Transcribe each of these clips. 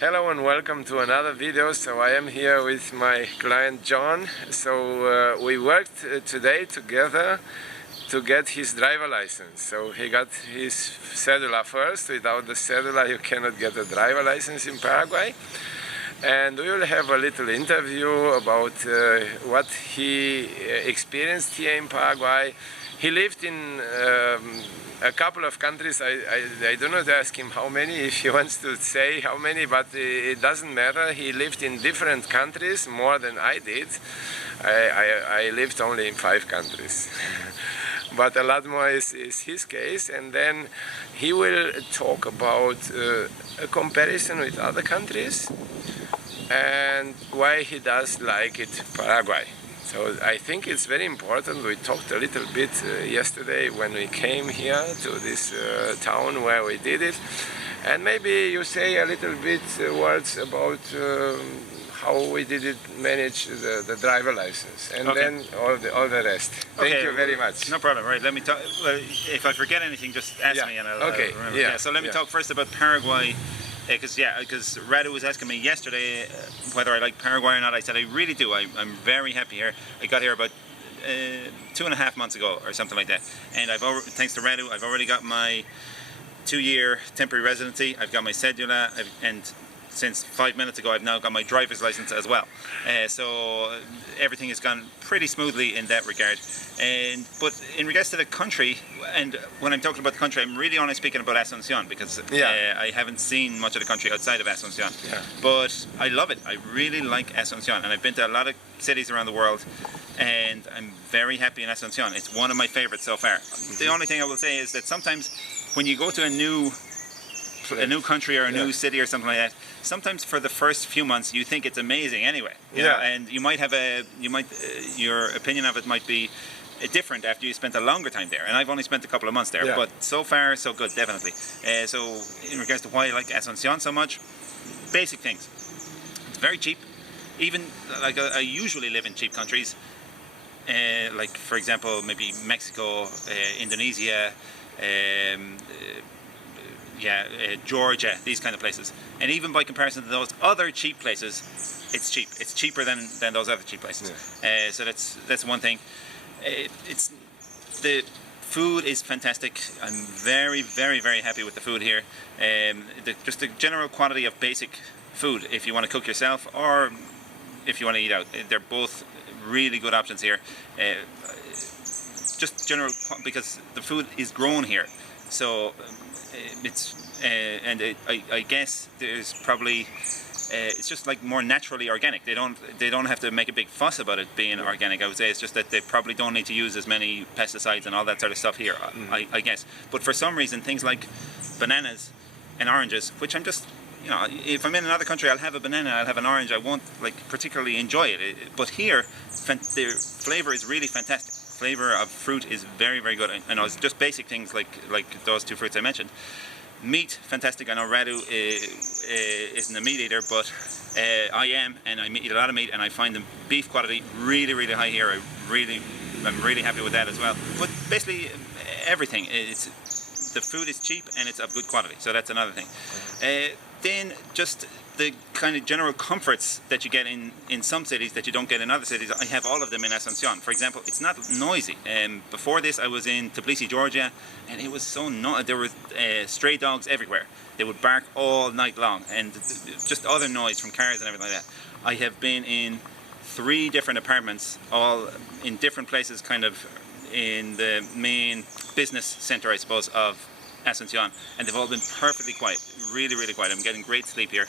Hello and welcome to another video. So I am here with my client John. So we worked today together to get his driver license. So he got his cedula first. Without the cedula you cannot get a driver license in Paraguay. And we will have a little interview about what he experienced here in Paraguay. He lived in a couple of countries. I do not ask him how many, if he wants to say how many, but it doesn't matter. He lived in different countries, more than I did. I lived only in 5 countries. But a lot more is his case. And then he will talk about a comparison with other countries and why he does like it Paraguay. So I think it's very important. We talked a little bit yesterday when we came here to this town where we did it. And maybe you say a little bit words about how we did it, manage the driver license, and then all the rest. Thank you very much. No problem. Right, let me talk. Well, if I forget anything, just ask me and I'll remember. Yeah. So let me talk first about Paraguay. Because Radu was asking me yesterday whether I like Paraguay or not. I said I really do. I'm very happy here. I got here about 2.5 months ago or something like that, and thanks to Radu, I've already got my 2-year temporary residency. I've got my cedula, and since 5 minutes ago I've now got my driver's license as well. So everything has gone pretty smoothly in that regard. But in regards to the country, and when I'm talking about the country, I'm really only speaking about Asunción, because I haven't seen much of the country outside of Asunción. But I love it. I really like Asunción, and I've been to a lot of cities around the world, and I'm very happy in Asunción. It's one of my favorites so far. The only thing I will say is that sometimes when you go to a new country or a new city or something like that, sometimes for the first few months you think it's amazing anyway, you know, and you might have your opinion of it might be different after you spent a longer time there, and I've only spent a couple of months there, but so far so good, definitely. So in regards to why I like Asunción so much, basic things. It's very cheap. Even like I usually live in cheap countries, like for example maybe Mexico, Indonesia, Georgia, these kind of places. And even by comparison to those other cheap places, it's cheap. It's cheaper than those other cheap places. So that's one thing. The food is fantastic. I'm very, very, very happy with the food here. Just the general quality of basic food, if you want to cook yourself or if you want to eat out, they're both really good options here. Just general, because the food is grown here, so I guess there's probably it's just like more naturally organic. They don't have to make a big fuss about it being organic. I would say it's just that they probably don't need to use as many pesticides and all that sort of stuff here. I guess. But for some reason, things like bananas and oranges, which I'm just, you know, if I'm in another country, I'll have a banana, I'll have an orange. I won't like particularly enjoy it. But here, the flavor is really fantastic. Flavor of fruit is very, very good. And it's just basic things like those 2 fruits I mentioned. Meat, fantastic. I know Radu isn't a meat eater, but I am, and I eat a lot of meat, and I find the beef quality really, really high here. I'm really happy with that as well. But basically, everything. The food is cheap and it's of good quality, so that's another thing. Then just the kind of general comforts that you get in some cities that you don't get in other cities. I have all of them in Asunción. For example, it's not noisy. Before this I was in Tbilisi, Georgia, and it was so noisy. There were stray dogs everywhere. They would bark all night long, and just other noise from cars and everything like that. I have been in 3 different apartments, all in different places, kind of in the main business center, I suppose, of Asunción, and they've all been perfectly quiet, really, really quiet. I'm getting great sleep here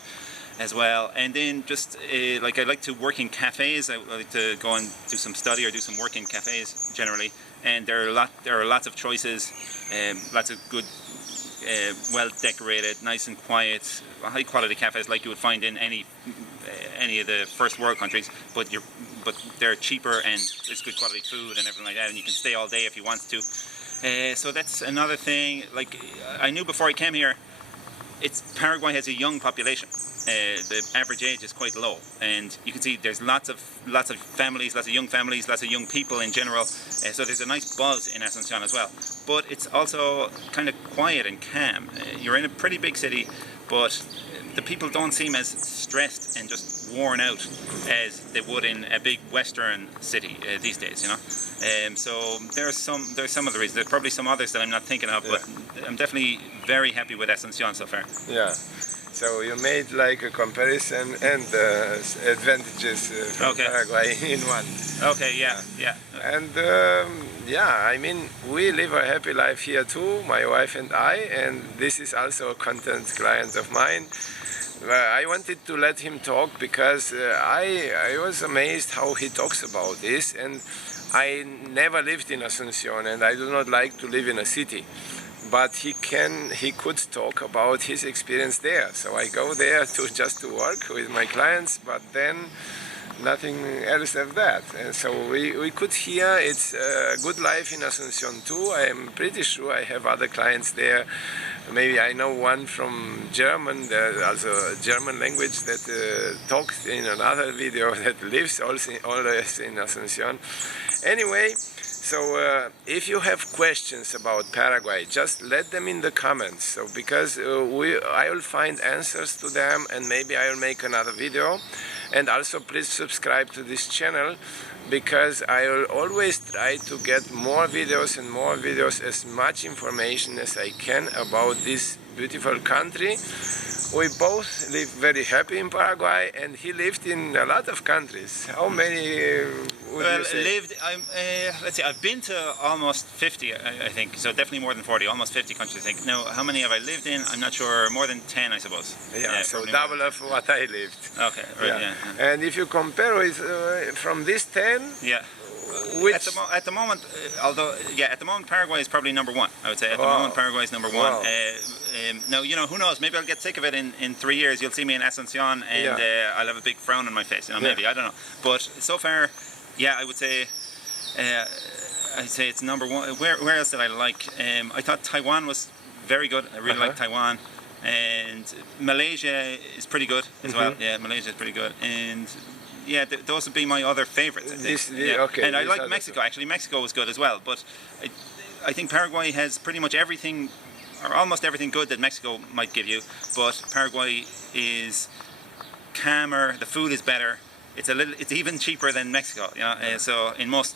as well. And then just like I like to work in cafes. I like to go and do some study or do some work in cafes generally, and there are lots of choices, lots of good, well decorated, nice and quiet, high quality cafes like you would find in any of the first world countries, but they're cheaper and it's good quality food and everything like that, and you can stay all day if you want to. So that's another thing. Like I knew before I came here, Paraguay has a young population. The average age is quite low, and you can see there's lots of families, lots of young families, lots of young people in general. So there's a nice buzz in Asunción as well. But it's also kind of quiet and calm. You're in a pretty big city, but the people don't seem as stressed and just worn out as they would in a big Western city these days, you know. So there's some of the reasons. There's probably some others that I'm not thinking of, but I'm definitely very happy with Asunción so far. Yeah. So you made like a comparison and advantages from Paraguay in one. Okay, yeah. And yeah, I mean, we live a happy life here too, my wife and I, and this is also a content client of mine. I wanted to let him talk because I was amazed how he talks about this, and I never lived in Asunción and I do not like to live in a city. But he could talk about his experience there. So I go there just to work with my clients, but then nothing else of that. And so we could hear it's a good life in Asunción too. I am pretty sure I have other clients there. Maybe I know one from German, also German language that talks in another video that lives also always in Asunción. Anyway, so if you have questions about Paraguay, just let them in the comments. So because I will find answers to them, and maybe I will make another video. And also please subscribe to this channel, because I will always try to get more videos and more videos, as much information as I can about this beautiful country. We both live very happy in Paraguay, and he lived in a lot of countries. How many would you say? Let's see, I've been to almost 50, I think, so definitely more than 40, almost 50 countries, I think. Now, how many have I lived in? I'm not sure, more than 10, I suppose. Yeah, so double of what I lived. Okay, right, yeah. And if you compare with, from this 10, yeah. which... At the moment, at the moment Paraguay is probably number one, I would say. At the moment Paraguay is number one. Now, you know, who knows, maybe I'll get sick of it in 3 years. You'll see me in Asunción and I'll have a big frown on my face, you know, maybe, I don't know. But so far, yeah, I would say, I'd say it's number one. Where else did I like? I thought Taiwan was very good. I really like Taiwan. And Malaysia is pretty good as well. Yeah, Malaysia is pretty good. And yeah, those would be my other favorites, I think. Okay, and I like Mexico, actually. Mexico was good as well. But I think Paraguay has pretty much everything, or almost everything good that Mexico might give you. But Paraguay is calmer, the food is better. It's even cheaper than Mexico, you know. So in most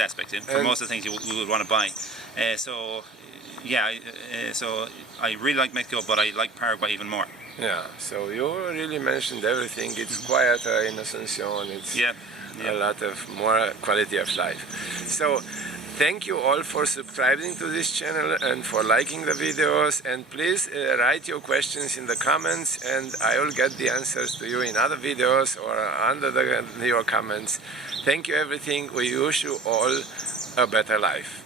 aspects, for most of the things we would want to buy. So yeah, so I really like Mexico, but I like Paraguay even more. Yeah, so you really mentioned everything. It's quieter in Asunción. It's a lot of more quality of life. So thank you all for subscribing to this channel and for liking the videos, and please write your questions in the comments, and I will get the answers to you in other videos or under your comments. Thank you everything. We wish you all a better life.